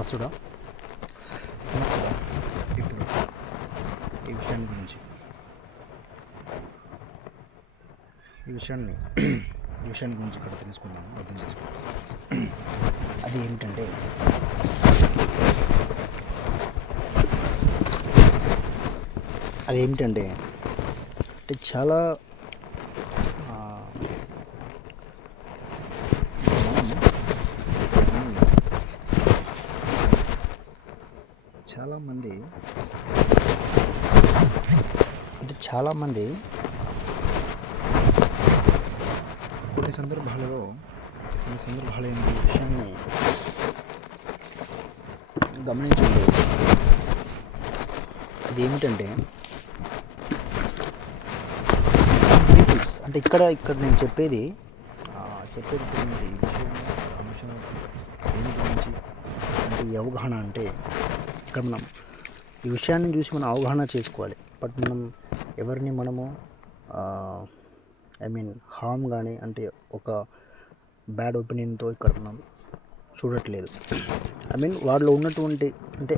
సమస్యుడా? సమస్యడా ఇప్పుడు ఈ విషయాన్ని గురించి. ఈ విషయాన్ని ఈ విషయాన్ని గురించి ఇక్కడ తెలుసుకుందాం అర్థం చేసుకుందాం. అది ఏమిటంటే అది ఏమిటంటే అంటే చాలా ఆ, చాలామంది అంటే చాలామంది కొన్ని సందర్భాలలో కొన్ని సందర్భాలు విషయాన్ని గమనించండి అది ఏమిటంటే అంటే ఇక్కడ ఇక్కడ నేను చెప్పేది ఆ, చెప్పేది విషయం అంశం దేని గురించి అంటే ఈ అవగాహన అంటే ఇక్కడ మనం ఈ విషయాన్ని చూసి మనం అవగాహన చేసుకోవాలి. బట్ మనం ఎవరిని మనము ఐ మీన్ హామ్ కానీ అంటే ఒక బ్యాడ్ ఒపీనియన్తో ఇక్కడ మనం చూడట్లేదు. ఐ మీన్ వాళ్ళలో ఉన్నటువంటి అంటే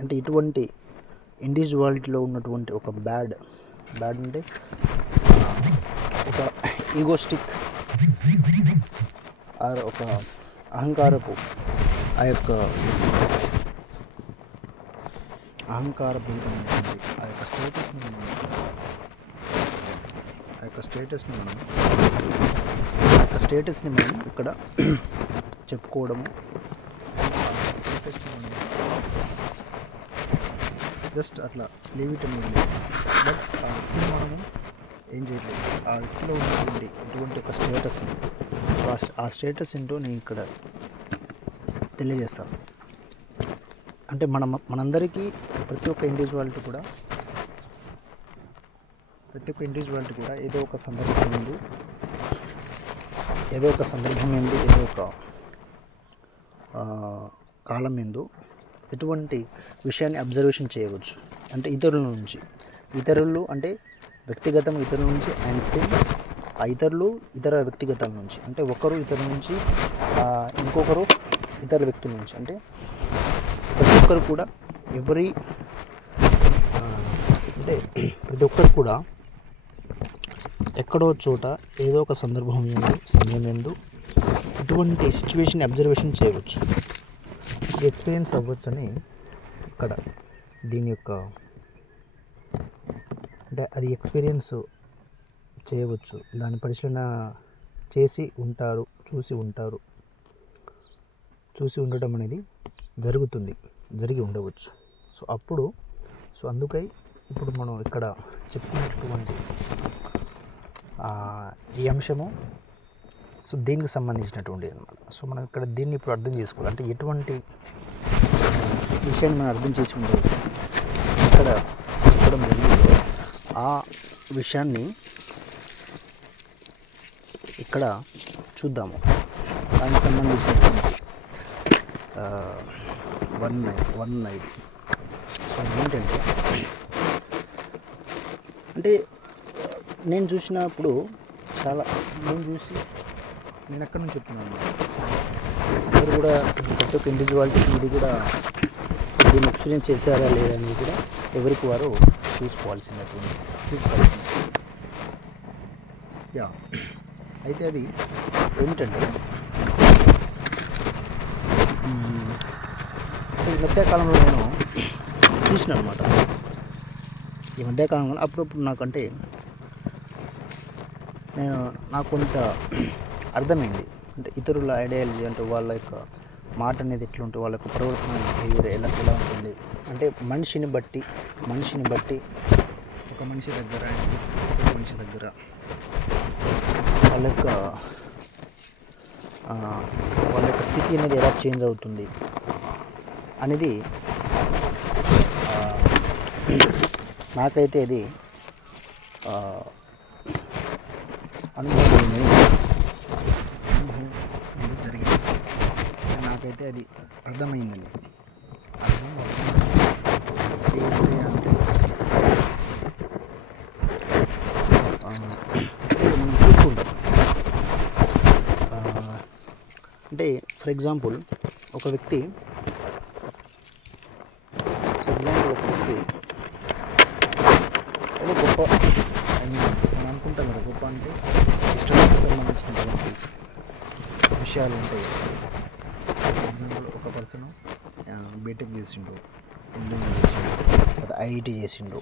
అంటే ఇటువంటి ఇండివిజువాలిటీలో ఉన్నటువంటి ఒక బ్యాడ్ బ్యాడ్ అంటే ఒక ఈగోస్టిక్ ఆర్ ఒక అహంకారపు ఆ యొక్క అహంకార బొమ్మ ఆ యొక్క స్టేటస్ని మనం ఆ యొక్క స్టేటస్ని మనం ఆ యొక్క స్టేటస్ని మనం ఇక్కడ చెప్పుకోవడము. స్టేటస్ని మనం జస్ట్ అట్లా లీవ్ ఇట్ అని బట్ ఆ వ్యక్తిని మనము ఏం చేయట్లేదు. ఆ వ్యక్తిలో ఉన్నటువంటి ఇటువంటి ఒక స్టేటస్ని ఆ స్టేటస్ ఏంటో నేను ఇక్కడ తెలియజేస్తాను. అంటే మన మనందరికీ ప్రతి ఒక్క ఇండివిజువాలిటీ కూడా ప్రతి ఒక్క ఇండివిజువాలిటీ కూడా ఏదో ఒక సందర్భం ఉంది ఏదో ఒక సందర్భం ఎందు ఏదో ఒక కాలం ఎందు ఎటువంటి విషయాన్ని అబ్జర్వేషన్ చేయవచ్చు. అంటే ఇతరుల నుంచి. ఇతరులు అంటే వ్యక్తిగతం ఇతరుల నుంచి అండ్ సేమ్ ఆ ఇతరులు ఇతర వ్యక్తిగతం నుంచి. అంటే ఒకరు ఇతరుల నుంచి ఇంకొకరు ఇతర వ్యక్తుల నుంచి. అంటే ఒక్కరు కూడా ఎవరి అంటే ప్రతి ఒక్కరు కూడా ఎక్కడో చోట ఏదో ఒక సందర్భం ఎందు సమయం ఎందు ఇటువంటి సిచ్యువేషన్ అబ్జర్వేషన్ చేయవచ్చు. ఎక్స్పీరియన్స్ అవ్వచ్చు అని ఇక్కడ దీని యొక్క అంటే అది ఎక్స్పీరియన్స్ చేయవచ్చు. దాని పరిశీలన చేసి ఉంటారు చూసి ఉంటారు. చూసి ఉండటం అనేది జరుగుతుంది. జరిగి ఉండవచ్చు. సో అప్పుడు సో అందుకై ఇప్పుడు మనం ఇక్కడ చెప్పుకున్నటువంటి ఈ అంశము సో దీనికి సంబంధించినటువంటిది అనమాట సో మనం ఇక్కడ దీన్ని ఇప్పుడు అర్థం చేసుకోవాలి. అంటే ఎటువంటి విషయాన్ని మనం అర్థం చేసి ఉండవచ్చు. ఇక్కడ చెప్పడం జరిగింది. ఆ విషయాన్ని ఇక్కడ చూద్దాము. దానికి సంబంధించినటువంటి వన్ వన్ ఐదు సో ఏంటంటే అంటే నేను చూసినప్పుడు చాలా నేను చూసి నేను ఎక్కడి నుంచి చెప్తున్నాను? అందరు కూడా ప్రతి ఒక్క ఇండివిజువాలిటీ ఇది కూడా దీన్ని ఎక్స్పీరియన్స్ చేశారా లేదా అనేది కూడా ఎవరికి వారు చూసుకోవాల్సినటువంటి చూసుకోవాల్సింది యా అయితే అది ఏమిటంటే మధ్యకాలంలో నేను చూసిన అనమాట ఈ మధ్యకాలంలో అప్పుడప్పుడు నాకంటే నేను నాకు కొంత అర్థమైంది. అంటే ఇతరుల ఐడియాలజీ అంటే వాళ్ళ యొక్క మాట అనేది ఎట్లుంటుంది వాళ్ళ యొక్క ప్రవర్తన బిహేవియర్ ఎలా ఎలా ఉంటుంది. అంటే మనిషిని బట్టి మనిషిని బట్టి ఒక మనిషి దగ్గర ఒక మనిషి దగ్గర వాళ్ళ యొక్క వాళ్ళ యొక్క స్థితి అనేది ఎలా చేంజ్ అవుతుంది. అనేది నాకైతే ఇది అనుభవం జరిగింది నాకైతే అది అర్థమైందండి అర్థం అంటే మనం చూసుకుంటాం అంటే ఫర్ ఎగ్జాంపుల్ ఒక వ్యక్తి అలాంటి ఒక వ్యక్తి ఏదో గొప్ప I mean, మనం అనుకుంటాం కదా గొప్ప అంటే స్టడీస్కి సంబంధించినటువంటి విషయాలు ఉంటాయి. ఫర్ ఎగ్జాంపుల్ ఒక పర్సన్ బీటెక్ చేసిండు ఇంజనీరింగ్ చేసిండు తర్వాత ఐఐటి చేసిండు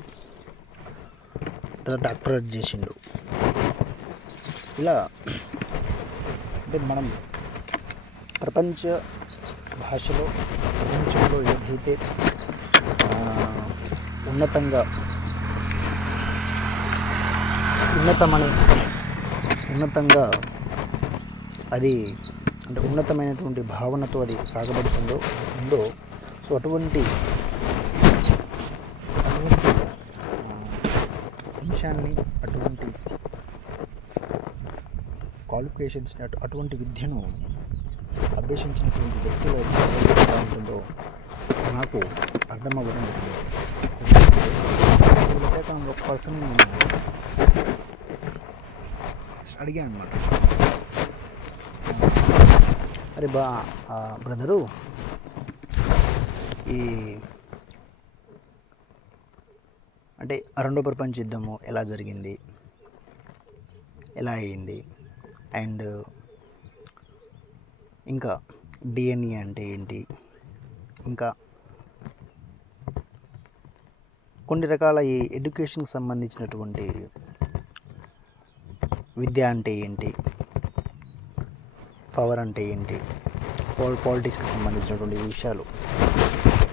తర్వాత డాక్టరేట్ చేసిండు. ఇలా అంటే మనం ప్రపంచ భాషలో ప్రపంచంలో ఏదైతే ఉన్నతంగా ఉన్నతమని ఉన్నతంగా అది అంటే ఉన్నతమైనటువంటి భావనతో అది సాగబడుతుందో ఉందో సో అటువంటి అంశాన్ని అటువంటి క్వాలిఫికేషన్స్ అటు అటువంటి విద్యను అభ్యసించినటువంటి వ్యక్తులు ఎలా ఉంటుందో నాకు అర్థమవ్వడం జరిగింది. ఒక పర్సన్ నేను అడిగాను అనమాట అరే బా బ్రదరు ఈ అంటే రెండో ప్రపంచ యుద్ధము ఎలా జరిగింది? ఎలా అయింది? అండ్ ఇంకా డిఎన్ఏ అంటే ఏంటి? ఇంకా కొన్ని రకాల ఈ ఎడ్యుకేషన్కి సంబంధించినటువంటి విద్య అంటే ఏంటి? పవర్ అంటే ఏంటి? పాల్ పాలిటిక్స్కి సంబంధించినటువంటి విషయాలు.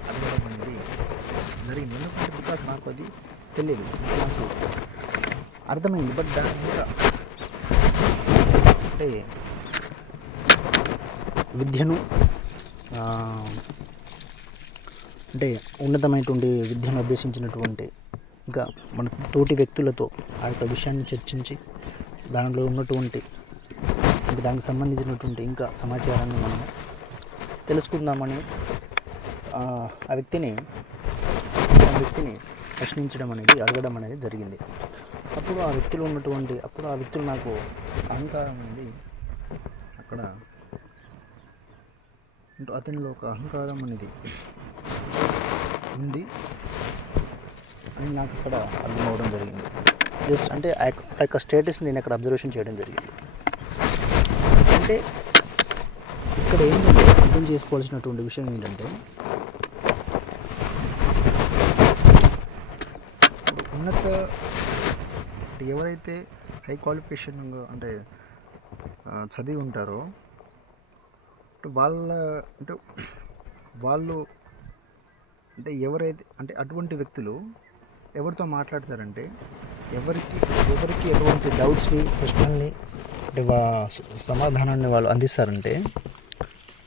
అడగడం అనేది జరిగింది. ఎందుకంటే బికాస్ నాకు అది తెలియదు నాకు అర్థమైంది. బట్ దాని మీద అంటే విద్యను అంటే ఉన్నతమైనటువంటి విద్యను అభ్యసించినటువంటి ఇంకా మన తోటి వ్యక్తులతో ఆ యొక్క విషయాన్ని చర్చించి దానిలో ఉన్నటువంటి మరి దానికి సంబంధించినటువంటి ఇంకా సమాచారాన్ని మనం తెలుసుకుందామని ఆ వ్యక్తిని ఆ వ్యక్తిని ప్రశ్నించడం అనేది అడగడం అనేది జరిగింది. అప్పుడు ఆ వ్యక్తిలో ఉన్నటువంటి అప్పుడు ఆ వ్యక్తులు నాకు అహంకారం అనేది అక్కడ అంటే అతనిలో ఒక అహంకారం అనేది ఉంది అని నాకు ఇక్కడ అర్థమవడం జరిగింది. జస్ట్ అంటే ఆ యొక్క ఆ యొక్క స్టేటస్ని నేను అక్కడ అబ్జర్వేషన్ చేయడం జరిగింది. అంటే ఇక్కడ ఏంటంటే అర్థం చేసుకోవాల్సినటువంటి విషయం ఏంటంటే ఉన్నత అంటే ఎవరైతే హై క్వాలిఫికేషన్ అంటే చదివి ఉంటారో వాళ్ళ అంటే వాళ్ళు అంటే ఎవరైతే అంటే అటువంటి వ్యక్తులు ఎవరితో మాట్లాడతారంటే ఎవరికి ఎవరికి ఎటువంటి డౌట్స్ని ప్రశ్నల్ని సమాధానాన్ని వాళ్ళు అందిస్తారంటే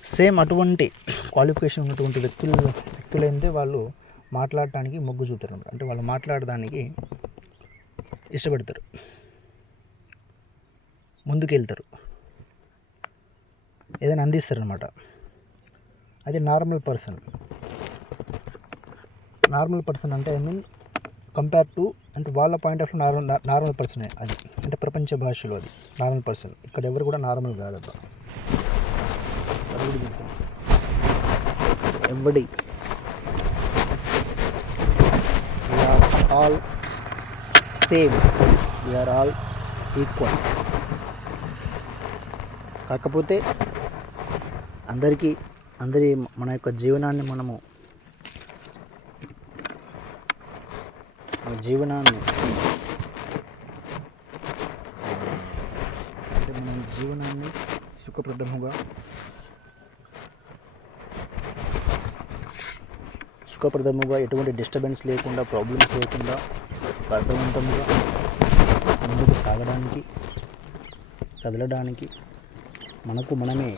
సేమ్ అటువంటి క్వాలిఫికేషన్ ఉన్నటువంటి వ్యక్తులు వ్యక్తులైతే వాళ్ళు మాట్లాడటానికి మొగ్గు చూపుతారు అంటే వాళ్ళు మాట్లాడడానికి ఇష్టపడతారు. ముందుకెళ్తారు. ఏదైనా అందిస్తారనమాట అది నార్మల్ పర్సన్. నార్మల్ పర్సన్ అంటే ఐ మీన్ కంపేర్ టు అంటే వాళ్ళ పాయింట్ ఆఫ్ నార్మల్ నార్మల్ పర్సనే అది. అంటే ప్రపంచ భాషలో అది. నార్మల్ పర్సన్ ఇక్కడ ఎవరు కూడా నార్మల్ కాదబ్బా. ఎవడి కూడా all same we are all equal కాకపోతే అందరికీ అందరి మన యొక్క జీవనాన్ని మనము జీవనాన్ని. అంటే మన జీవనాన్ని సుఖప్రదముగా సుఖప్రదముగా ఎటువంటి డిస్టర్బెన్స్ లేకుండా ప్రాబ్లమ్స్ లేకుండా అర్థవంతంగా ముందుకు సాగడానికి కదలడానికి మనకు మనమే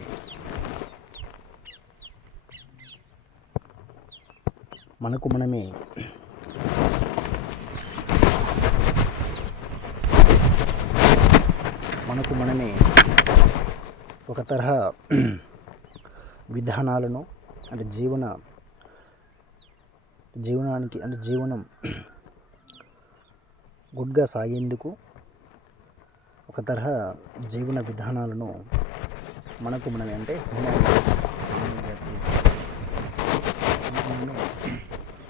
మనకు మనమే మనమే ఒక తరహా విధానాలను అంటే జీవన జీవనానికి అంటే జీవనం గుడ్గా సాగేందుకు ఒక తరహా జీవన విధానాలను మనకు మనమే అంటే హ్యూమానిటీ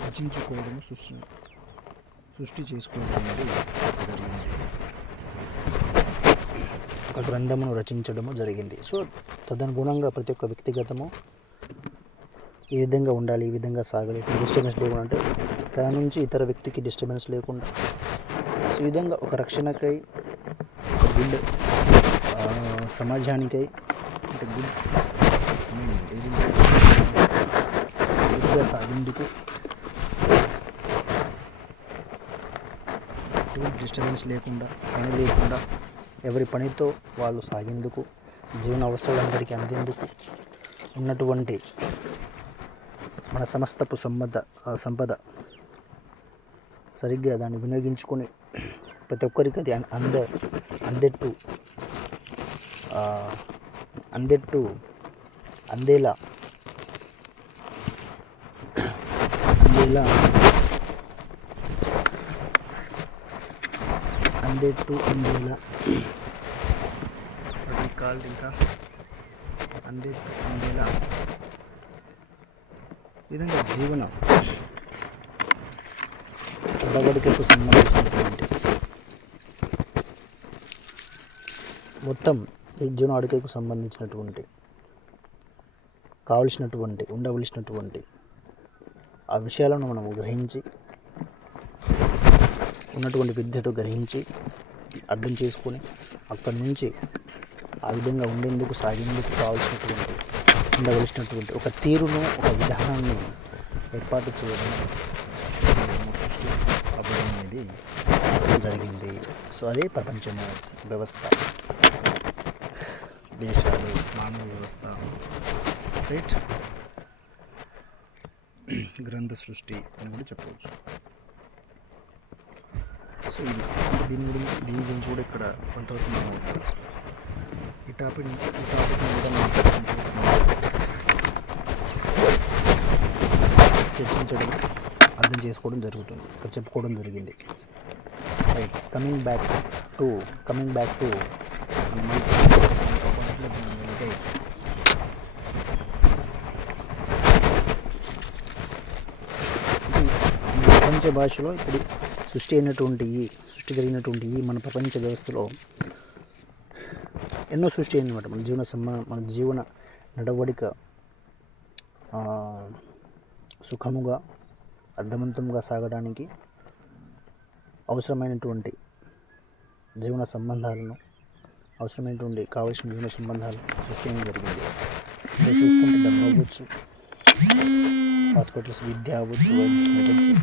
రచించుకోవడం సృష్టి సృష్టి చేసుకోవడం అనేది జరిగింది. ఒక గ్రంథమును రచించడము జరిగింది. సో తదనుగుణంగా ప్రతి ఒక్క వ్యక్తిగతము ఈ విధంగా ఉండాలి ఈ విధంగా సాగాలి. డిస్టర్బెన్స్ లేకుండా అంటే తన నుంచి ఇతర వ్యక్తికి డిస్టర్బెన్స్ లేకుండా. సో ఈ విధంగా ఒక రక్షణకై ఒక గుడ్ సమాజానికై అంటే గుడ్ గుడ్గా సాగేందుకు డిస్టర్బెన్స్ లేకుండా పని లేకుండా ఎవరి పనితో వాళ్ళు సాగేందుకు జీవన అవసరాలందరికీ అందేందుకు ఉన్నటువంటి మన సమస్తపు సంపద సంపద సరిగ్గా దాన్ని వినియోగించుకొని ప్రతి ఒక్కరికి అది అంద అందేట్టు అందేట్టు అందేలా అందేలా అందేట్టు అందేలా ప్రతి ఇంకా. అందేట్టు అందేలా విధంగా జీవనం అడగడికకు సంబంధించినటువంటి మొత్తం ఈ జీవన అడికకు సంబంధించినటువంటి కావలసినటువంటి ఉండవలసినటువంటి ఆ విషయాలను మనము గ్రహించి ఉన్నటువంటి విద్యతో గ్రహించి అర్థం చేసుకొని అక్కడి నుంచి ఆ విధంగా ఉండేందుకు సాగేందుకు కావాల్సినటువంటి ఉండవలసినటువంటి ఒక తీరును ఒక విధానాన్ని ఏర్పాటు చేయడం అవ్వడం అనేది జరిగింది. సో అదే ప్రపంచము వ్యవస్థ. దేశాలు మానవ వ్యవస్థ. రైట్? గ్రంథ సృష్టి అని కూడా చెప్పవచ్చు. సో ఇది అంటే దీని గురించి దీని గురించి కూడా ఇక్కడ కొంతవరకు మనం ఈ టాపిక్ ఈ టాపిక్ మీద చర్చించడం అర్థం చేసుకోవడం జరుగుతుంది. ఇక్కడ చెప్పుకోవడం జరిగింది. Right coming back to coming back to ప్రపంచ భాషలో ఇప్పుడు సృష్టి అయినటువంటి ఈ సృష్టి జరిగినటువంటి ఈ మన ప్రపంచ వ్యవస్థలో ఎన్నో సృష్టి అయిందన్నమాట మన జీవన సమ్మ మన జీవన నడవడిక సుఖముగా అర్థవంతంగా సాగడానికి అవసరమైనటువంటి జీవన సంబంధాలను అవసరమైనటువంటి కావలసిన జీవన సంబంధాలు సృష్టించడం జరిగింది. చూసుకుంటే డబ్బు అవ్వచ్చు హాస్పిటల్స్ విద్య అవ్వచ్చు అవ్వచ్చు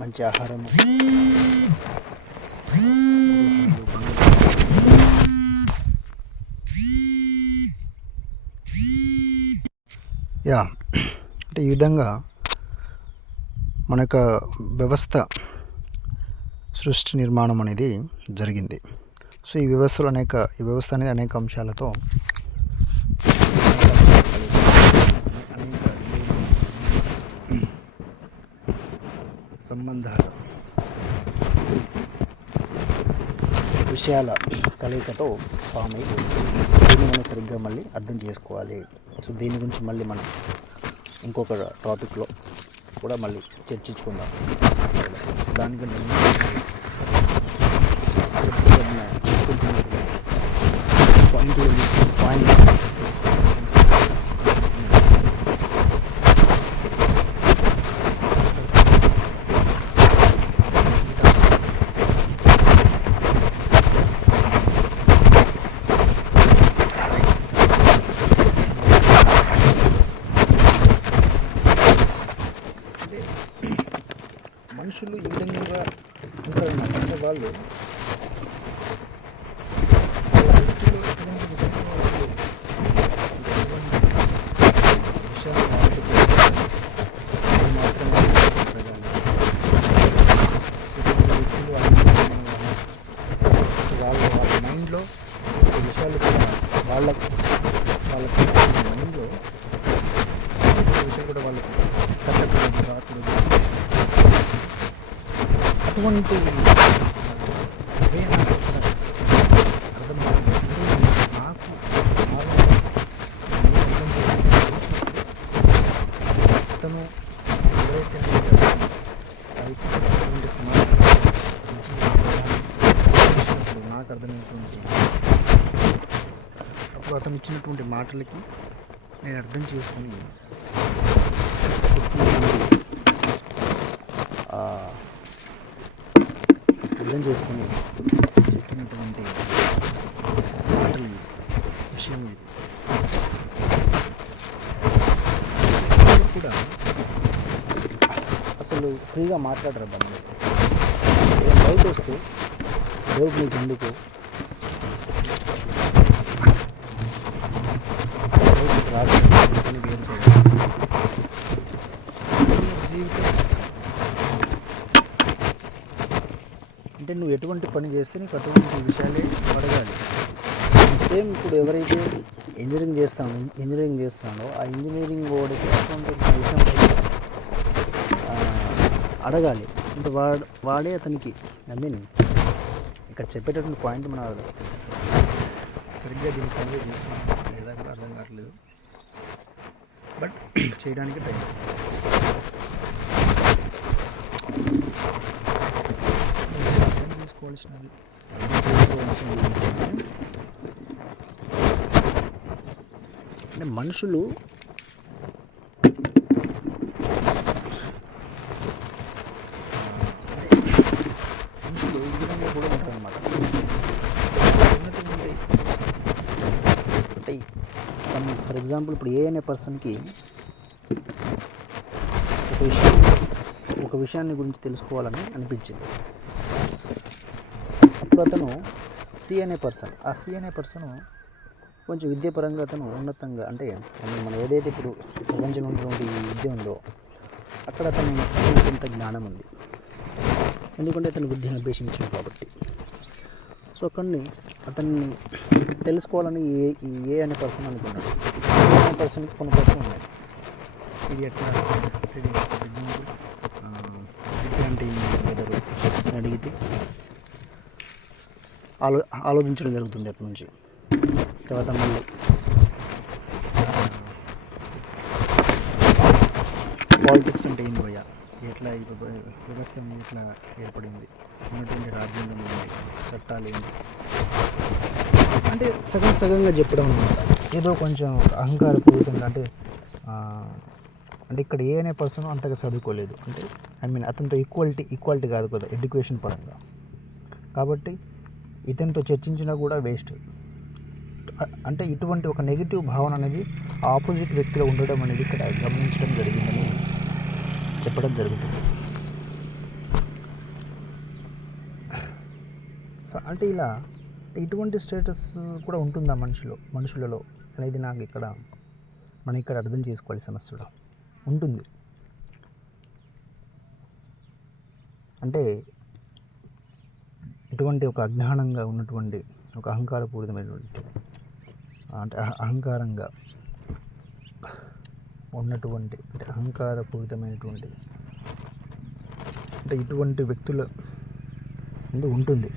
మంచి ఆహారం. యా అంటే ఈ విధంగా మన యొక్క వ్యవస్థ సృష్టి నిర్మాణం అనేది జరిగింది. సో ఈ వ్యవస్థలో అనేక ఈ వ్యవస్థ అనేది అనేక అంశాలతో సంబంధాలు సంబంధాల విషయాల కలయికతో ఫామ్ అయి దీన్ని మనం సరిగ్గా మళ్ళీ అర్థం చేసుకోవాలి. సో దీని గురించి మళ్ళీ మనం ఇంకొక టాపిక్లో కూడా మళ్ళీ చర్చించుకుందాం. దానికంటే పాయింట్ అంటే మనుషులు ఈ విధంగా ఉంటారన్నమాట అంటే వాళ్ళు వాళ్ళ దృష్టిలో ఇటువంటి విధంగా వాళ్ళు ఎటువంటి విషయాలు మాత్రమే వ్యక్తులు వాళ్ళ వాళ్ళ మైండ్లో విషయాలు కూడా వాళ్ళ వాళ్ళ మైండ్లో విషయం కూడా వాళ్ళకి కట్టకూడదు అటువంటి అదే నాకు ఇక్కడ అర్థమవుతుంది అంటే నాకు నాలో నేను అర్థం చేసుకున్నప్పుడు అతను ఎవరైతే ఉంటాడో ఆ వ్యక్తికి ఉన్నటువంటి సమాధానం మంచి విధానం చూసినప్పుడు నాకు అర్థమైనటువంటి అప్పుడు ఇచ్చినటువంటి మాటలకి నేను అర్థం చేసుకుని చెప్పినటువంటి, అర్థం చేసుకుని చెప్పినటువంటి మాటలు విషయం ఇది. కూడా అసలు ఫ్రీగా మాట్లాడరు దాని మీద ఏం బయట వస్తే దేవుడు నీకు ఎందుకు దేవుడికి రాదు అని వేరు కదా. జీవితం అంటే నువ్వు ఎటువంటి పని చేస్తే నీకు అటువంటి విషయాలే అడగాలి. సేమ్ ఇప్పుడు ఎవరైతే ఇంజనీరింగ్ చేస్తానో ఇంజనీరింగ్ చేస్తాడో ఆ ఇంజనీరింగ్ వాడికి అటువంటి విషయం అడగాలి. అంటే వాడు వాడే అతనికి ఐ మీన్ ఇక్కడ చెప్పేటటువంటి పాయింట్ మన సరిగ్గా దీన్ని కన్వే చేస్తున్నాం లేదా కూడా అర్థం కావట్లేదు. బట్ చేయడానికి ట్రై చేస్తాను చేసుకోవాల్సినది. ఏంటంటే అంటే మనుషులు మనుషులు ఈ విధంగా కూడా ఉంటారు అన్నమాట ఉన్నటువంటి అంటే సమ్ ఫర్ ఎగ్జాంపుల్ ఇప్పుడు ఏ అనే పర్సన్కి ఒక విషయం ఒక విషయాన్ని గురించి తెలుసుకోవాలని అనిపించింది. అప్పుడు అతను సి అనే పర్సన్ ఆ సిఎన్ఏ అనే పర్సన్ కొంచెం విద్యాపరంగా అతను ఉన్నతంగా అంటే మనం మన ఏదైతే ఇప్పుడు ప్రపంచం ఉన్నటువంటి విద్య ఉందో అక్కడ అతను కొంత జ్ఞానం ఉంది. ఎందుకంటే అతను విద్యను అభ్యసించాడు కాబట్టి. సో అక్కడిని అతన్ని తెలుసుకోవాలని ఏ ఈ ఏ అనే పర్సన్ అనుకున్నాడు. ఏ అనే పర్సన్కి కొన్ని ప్రశ్నలు ఉన్నాయి. ఇది ఎట్లా అంటే వెదరు అడిగితే ఆలో ఆలోచించడం జరుగుతుంది అటు నుంచి. తర్వాత మళ్ళీ పాలిటిక్స్ అంటే ఏంది భయ్య? ఎట్లా ఈ వ్యవస్థ ఎట్లా ఏర్పడింది? ఉన్నటువంటి రాజ్యాంగం ఏంటి చట్టాలు ఏంటి అంటే సగం సగంగా చెప్పడం అనమాట. ఏదో కొంచెం అహంకారపూరితంగా అంటే అంటే ఇక్కడ ఏ అనే పర్సన్ అంతగా చదువుకోలేదు. అంటే ఐ మీన్ అతనితో ఈక్వాలిటీ ఈక్వాలిటీ కాదు కదా ఎడ్యుకేషన్ పరంగా. కాబట్టి ఇతనితో చర్చించినా కూడా వేస్ట్. అంటే ఇటువంటి ఒక నెగిటివ్ భావన అనేది ఆపోజిట్ వ్యక్తిలో ఉండడం అనేది ఇక్కడ గమనించడం జరిగిందని చెప్పడం జరుగుతుంది. సో అంటే ఇలా ఇటువంటి స్టేటస్ కూడా ఉంటుందా మనుషులో మనుషులలో? అనేది నాకు ఇక్కడ మనం ఇక్కడ అర్థం చేసుకోవాలి సమస్యలో. ఉంటుంది. అంటే అటువంటి ఒక అజ్ఞానంగా ఉన్నటువంటి ఒక అహంకారపూరితమైనటువంటి అంటే అహంకారంగా ఉన్నటువంటి అంటే అహంకారపూరితమైనటువంటి అంటే ఇటువంటి వ్యక్తుల ముందు ఉంటుంది.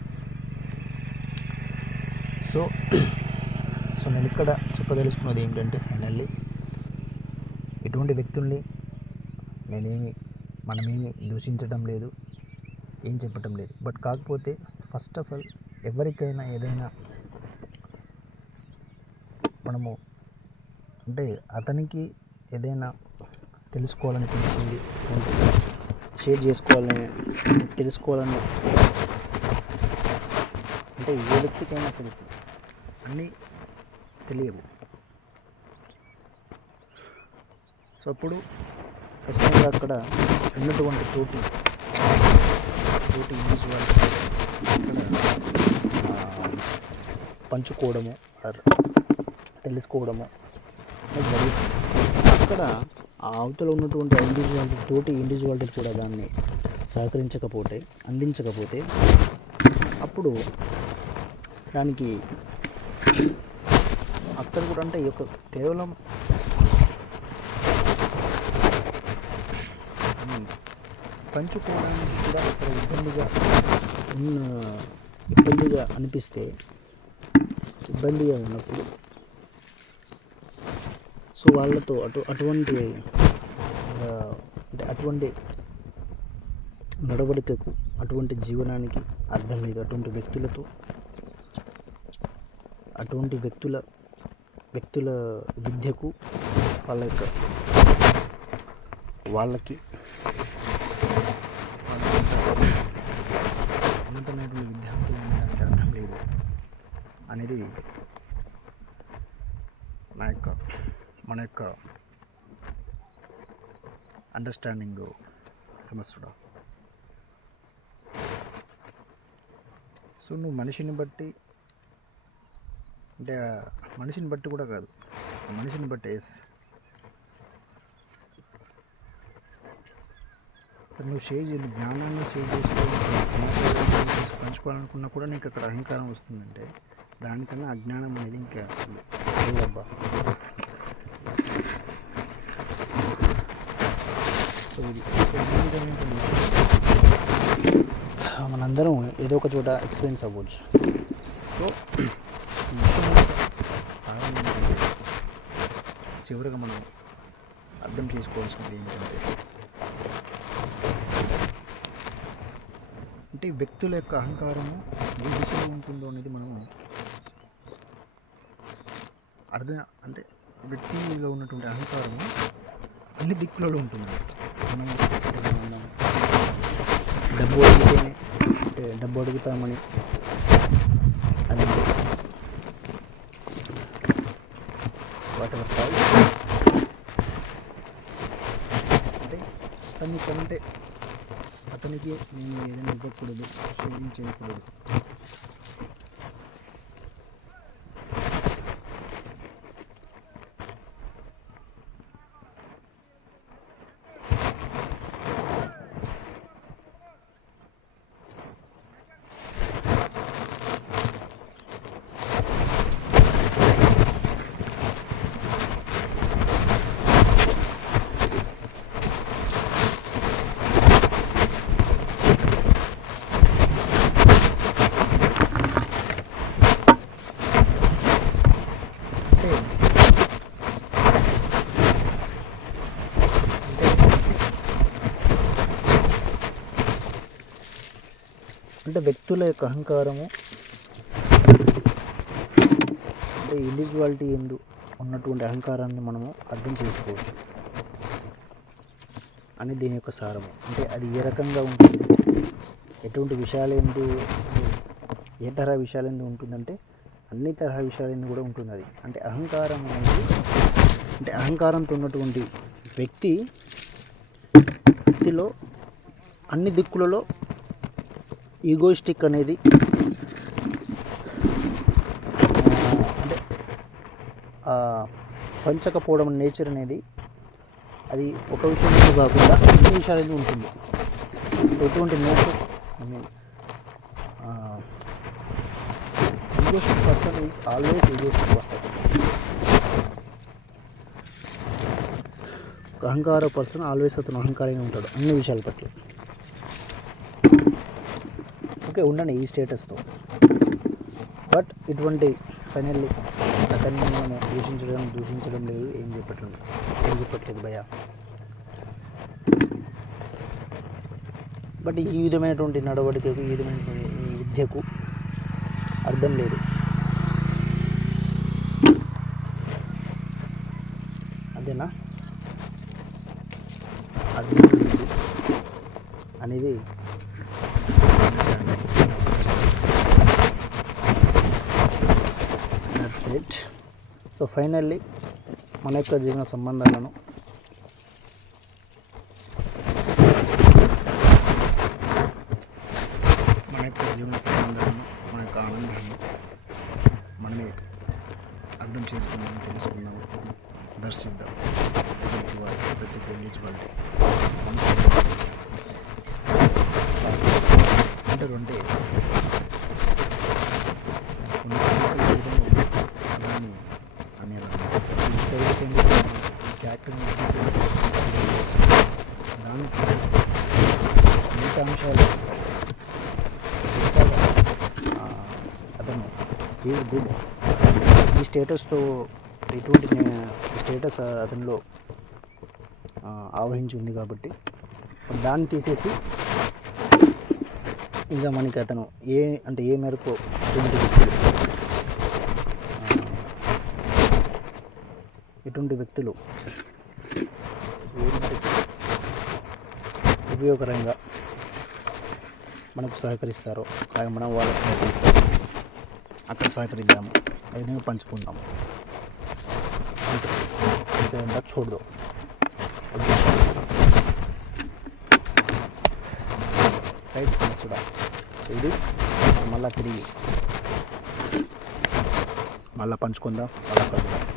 సో సో నేను ఇక్కడ చెప్పదలుచుకున్నది ఏంటంటే ఫైనల్లీ ఇటువంటి వ్యక్తుల్ని నేనేమి మనమేమి దూషించడం లేదు ఏం చెప్పటం లేదు. బట్ కాకపోతే ఫస్ట్ ఆఫ్ ఆల్ ఎవరికైనా ఏదైనా మనము అంటే అతనికి ఏదైనా తెలుసుకోవాలనిపించింది షేర్ చేసుకోవాలని తెలుసుకోవాలని అంటే ఏ వ్యక్తికైనా సరే అన్నీ తెలియవు. సో అప్పుడు ఖచ్చితంగా అక్కడ ఉన్నటువంటి తోటి తోటి యూజ్ వాళ్ళు పంచుకోవడము తెలుసుకోవడము. జరుగుతుంది అక్కడ ఆ అవతల ఉన్నటువంటి ఇండివిజువాలిటీ తోటి ఇండివిజువాలిటీ కూడా దాన్ని సహకరించకపోతే అందించకపోతే అప్పుడు దానికి అక్కడ కూడా అంటే ఈ యొక్క కేవలం పంచుకోవడానికి కూడా అక్కడ ఇబ్బందిగా ఉన్న ఇబ్బందిగా అనిపిస్తే ఇబ్బందిగా ఉన్నప్పుడు సో వాళ్ళతో అటు అటువంటి అంటే అటువంటి నడవడికకు అటువంటి జీవనానికి అర్థం లేదు. అటువంటి వ్యక్తులతో అటువంటి వ్యక్తుల వ్యక్తుల విద్యకు వాళ్ళ యొక్క వాళ్ళకి ఉన్నతమైనటువంటి విద్యార్థులు దానికి అర్థం లేదు అనేది నా యొక్క మన యొక్క అండర్స్టాండింగ్ సమస్యడా? సో నువ్వు మనిషిని బట్టి అంటే మనిషిని బట్టి కూడా కాదు మనిషిని బట్టి ఎస్ నువ్వు షేర్ చేయ జ్ఞానాన్ని షేర్ చేసుకోవాలి పంచుకోవాలనుకున్నా కూడా నీకు అక్కడ అహంకారం వస్తుందంటే దానికన్నా అజ్ఞానం అనేది ఇంకా లేదబ్బా సో మనందరం ఏదో ఒక చోట ఎక్స్పీరియన్స్ అవ్వచ్చు. సో చివరిగా మనం అర్థం చేసుకోవాల్సినది ఏంటంటే అంటే వ్యక్తుల యొక్క అహంకారము ఏ దిశలో ఉంటుందో అనేది మనము అర్థం అంటే వ్యక్తిలో ఉన్నటువంటి అహంకారము అన్ని దిక్కులలో ఉంటుంది మనం డబ్బు అడిగితేనే అంటే డబ్బు అడుగుతామని అని వాటి అంటే తను కంటే అతనికి నేను ఏదైనా ఇవ్వకూడదు షేరింగ్ చేయకూడదు వ్యక్తుల యొక్క అహంకారము అంటే ఇండివిజువాలిటీ ఎందు ఉన్నటువంటి అహంకారాన్ని మనము అర్థం చేసుకోవచ్చు. అని దీని యొక్క సారము. అంటే అది ఏ రకంగా ఉంటుంది? ఎటువంటి విషయాలు ఎందు ఏ తరహా విషయాలు ఎందు ఉంటుందంటే అన్ని తరహా విషయాలు ఎందు కూడా ఉంటుంది అది. అంటే అహంకారం అనేది అంటే అహంకారంతో ఉన్నటువంటి వ్యక్తి వ్యక్తిలో అన్ని దిక్కులలో ఈగోయిస్టిక్ అనేది అంటే పంచకపోవడం నేచర్ అనేది అది ఒక విషయం కాకుండా అన్ని విషయాలు ఉంటుంది. ఎటువంటి nature I mean egoistic person is always egoistic person. అహంకార పర్సన్ ఆల్వేస్ అతను అహంకారంగా ఉంటాడు అన్ని విషయాల పట్ల. ఓకే ఉండండి ఈ స్టేటస్తో. బట్ ఇటువంటి ఫైనల్లీ అతన్ని మనం దూషించడం దూషించడం లేదు. ఏం చెప్పట్లేదు ఏం చెప్పట్లేదు భయ బట్ ఈ విధమైనటువంటి నడవడికకు ఈ విధమైనటువంటి ఈ విద్యకు అర్థం లేదు అదేనా అర్థం లేదు అనేది దట్స్ ఇట్ సో ఫైనల్లీ మన యొక్క జీవన సంబంధాలను మన యొక్క జీవన సంబంధాలను మన యొక్క ఆనందాన్ని మనమే అర్థం చేసుకుందాం తెలుసుకుందాం దర్శిద్దాం. ప్రతి ప్రతి ఒక్క ఇండివిజువాలిటీ ఈజ్ గుడ్ ఈ స్టేటస్తో ఎటువంటి స్టేటస్ అతనిలో ఆవహించి ఉంది కాబట్టి దాన్ని తీసేసి ఇంకా మనకి అతను ఏ అంటే ఏ మేరకు ఎటువంటి వ్యక్తులు ఎటువంటి వ్యక్తులు ఏ మేరకు ఉపయోగకరంగా మనకు సహకరిస్తారో అలాగే మనం వాళ్ళకి సహకరిస్తాం అక్కడ సహకరిద్దాము. ఆ విధంగా పంచుకుందాం అంతే. ఇంకేదంతా చూడదు రైట్ సమస్యుడా సో ఇది మళ్ళీ తిరిగి మళ్ళీ పంచుకుందాం. మళ్ళీ కలుద్దాం